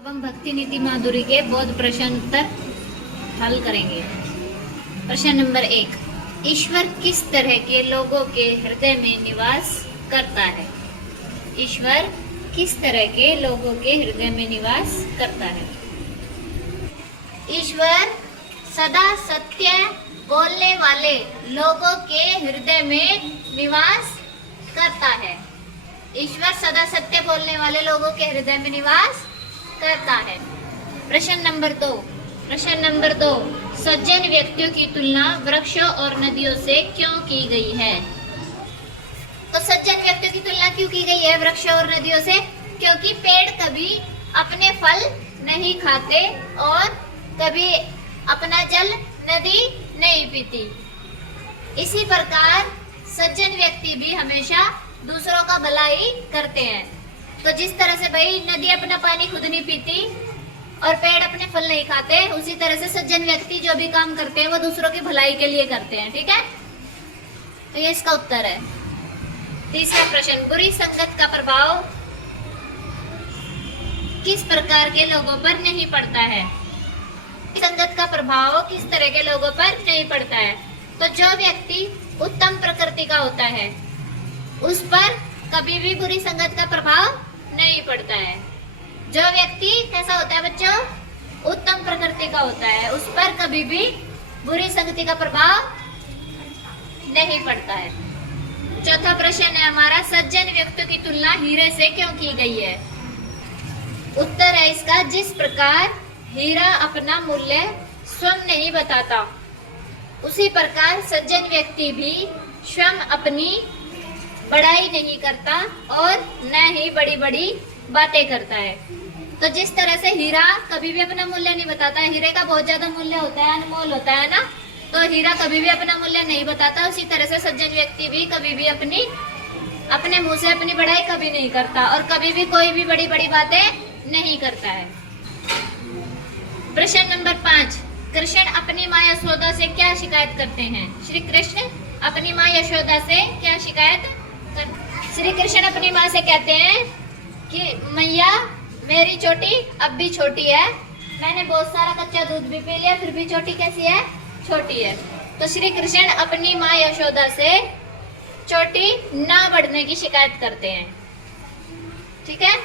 अब हम भक्ति नीति माधुरी के बौद्ध प्रश्न उत्तर हल करेंगे। प्रश्न नंबर 1, ईश्वर किस तरह के लोगों के हृदय में निवास करता है? ईश्वर किस तरह के लोगों के हृदय में निवास करता है? ईश्वर सदा सत्य बोलने वाले लोगों के हृदय में निवास करता है। ईश्वर सदा सत्य बोलने वाले लोगों के हृदय में निवास करता है। प्रश्न नंबर 2, सज्जन व्यक्तियों की तुलना वृक्षों और नदियों से क्यों की गई है? तो सज्जन व्यक्तियों की तुलना क्यों की गई है वृक्षों और नदियों से? क्योंकि पेड़ कभी अपने फल नहीं खाते और कभी अपना जल नदी नहीं पीती। इसी प्रकार सज्जन व्यक्ति भी हमेशा दूसरों का भलाई करते हैं। तो जिस तरह से भाई नदी अपना पानी खुद नहीं पीती और पेड़ अपने फल नहीं खाते, उसी तरह से सज्जन व्यक्ति जो भी काम करते हैं वो दूसरों की भलाई के लिए करते हैं। ठीक है, तो ये इसका उत्तर है। तीसरा प्रश्न, बुरी संगत का प्रभाव किस प्रकार के लोगों पर नहीं पड़ता है? संगत का प्रभाव किस तरह के लोगों पर नहीं पड़ता है? तो जो व्यक्ति उत्तम प्रकृति का होता है उस पर कभी भी बुरी संगत का प्रभाव नहीं पड़ता है। जो व्यक्ति कैसा होता है बच्चों? उत्तम प्रकृति का होता है, उस पर कभी भी बुरी संगति का प्रभाव नहीं पड़ता है। चौथा प्रश्न है हमारा, सज्जन व्यक्तियों की तुलना हीरे से क्यों की गई है? उत्तर है इसका, जिस प्रकार हीरा अपना मूल्य स्वयं नहीं बताता, उसी प्रकार सज्जन व्यक्ति भी स्वयं अपनी बड़ाई नहीं करता और न ही बड़ी बड़ी बातें करता है। तो जिस तरह से हीरा कभी भी अपना मूल्य नहीं बताता है, हीरे का बहुत ज्यादा मूल्य होता है, अनमोल होता है ना, तो हीरा कभी भी अपना मूल्य नहीं बताता, उसी तरह से सज्जन व्यक्ति भी कभी भी अपने मुंह से अपनी बड़ाई कभी नहीं करता और कभी भी कोई भी बड़ी बड़ी बातें नहीं करता है। प्रश्न नंबर 5, कृष्ण अपनी माँ यशोदा से क्या शिकायत करते हैं? श्री कृष्ण अपनी माँ यशोदा से क्या शिकायत श्री कृष्ण अपनी माँ से कहते हैं कि मैया मेरी चोटी अब भी छोटी है, मैंने बहुत सारा कच्चा दूध भी पी लिया फिर भी चोटी कैसी है? छोटी है। तो श्री कृष्ण अपनी माँ यशोदा से चोटी ना बढ़ने की शिकायत करते हैं। ठीक है।